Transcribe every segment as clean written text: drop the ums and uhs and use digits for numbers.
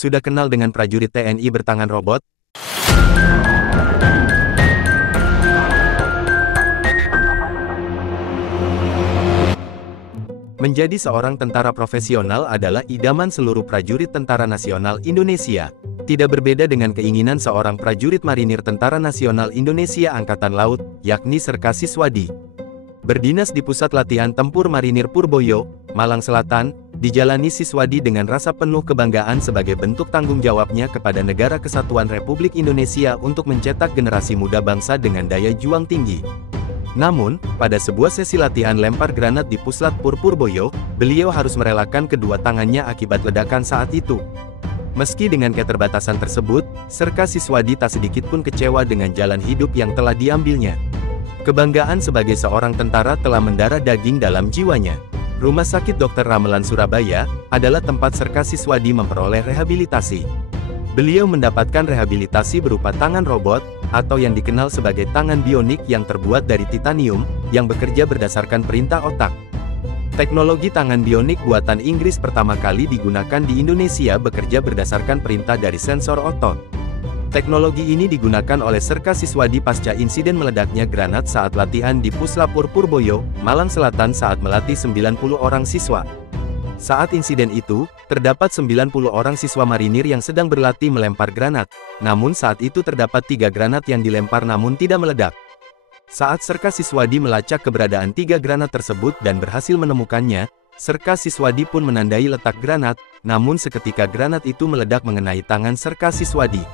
Sudah kenal dengan prajurit TNI bertangan robot? Menjadi seorang tentara profesional adalah idaman seluruh prajurit Tentara Nasional Indonesia. Tidak berbeda dengan keinginan seorang prajurit marinir Tentara Nasional Indonesia Angkatan Laut, yakni Serka Siswadi. Berdinas di Pusat Latihan Tempur Marinir Purboyo, Malang Selatan, dijalani Siswadi dengan rasa penuh kebanggaan sebagai bentuk tanggung jawabnya kepada Negara Kesatuan Republik Indonesia untuk mencetak generasi muda bangsa dengan daya juang tinggi. Namun, pada sebuah sesi latihan lempar granat di Puslat Purboyo, beliau harus merelakan kedua tangannya akibat ledakan saat itu. Meski dengan keterbatasan tersebut, Serka Siswadi tak sedikit pun kecewa dengan jalan hidup yang telah diambilnya. Kebanggaan sebagai seorang tentara telah mendarah daging dalam jiwanya. Rumah Sakit Dr. Ramelan Surabaya adalah tempat Serka Siswadi memperoleh rehabilitasi. Beliau mendapatkan rehabilitasi berupa tangan robot, atau yang dikenal sebagai tangan bionik yang terbuat dari titanium, yang bekerja berdasarkan perintah otak. Teknologi tangan bionik buatan Inggris pertama kali digunakan di Indonesia bekerja berdasarkan perintah dari sensor otot. Teknologi ini digunakan oleh Serka Siswadi pasca insiden meledaknya granat saat latihan di Puslapur Purboyo, Malang Selatan saat melatih 90 orang siswa. Saat insiden itu, terdapat 90 orang siswa marinir yang sedang berlatih melempar granat, namun saat itu terdapat 3 granat yang dilempar namun tidak meledak. Saat Serka Siswadi melacak keberadaan 3 granat tersebut dan berhasil menemukannya, Serka Siswadi pun menandai letak granat, namun seketika granat itu meledak mengenai tangan Serka Siswadi.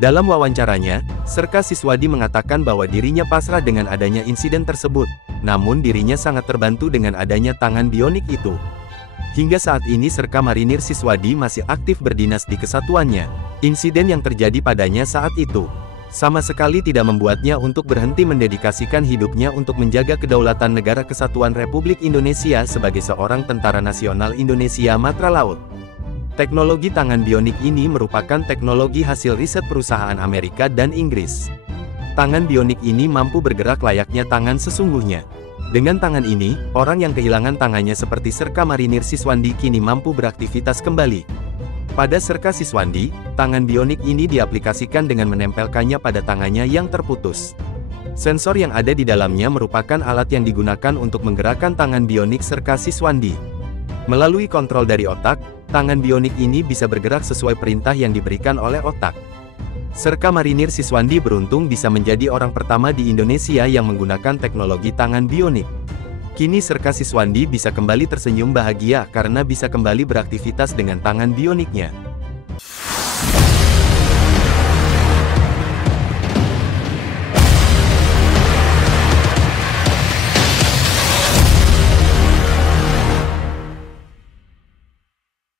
Dalam wawancaranya, Serka Siswadi mengatakan bahwa dirinya pasrah dengan adanya insiden tersebut, namun dirinya sangat terbantu dengan adanya tangan bionik itu. Hingga saat ini Serka Marinir Siswadi masih aktif berdinas di kesatuannya. Insiden yang terjadi padanya saat itu sama sekali tidak membuatnya untuk berhenti mendedikasikan hidupnya untuk menjaga kedaulatan Negara Kesatuan Republik Indonesia sebagai seorang Tentara Nasional Indonesia Matra Laut. Teknologi tangan bionik ini merupakan teknologi hasil riset perusahaan Amerika dan Inggris. Tangan bionik ini mampu bergerak layaknya tangan sesungguhnya. Dengan tangan ini, orang yang kehilangan tangannya seperti Serka Marinir Siswadi kini mampu beraktivitas kembali. Pada Serka Siswadi, tangan bionik ini diaplikasikan dengan menempelkannya pada tangannya yang terputus. Sensor yang ada di dalamnya merupakan alat yang digunakan untuk menggerakkan tangan bionik Serka Siswadi. Melalui kontrol dari otak, tangan bionik ini bisa bergerak sesuai perintah yang diberikan oleh otak. Serka Marinir Siswadi beruntung bisa menjadi orang pertama di Indonesia yang menggunakan teknologi tangan bionik. Kini Serka Siswadi bisa kembali tersenyum bahagia karena bisa kembali beraktivitas dengan tangan bioniknya.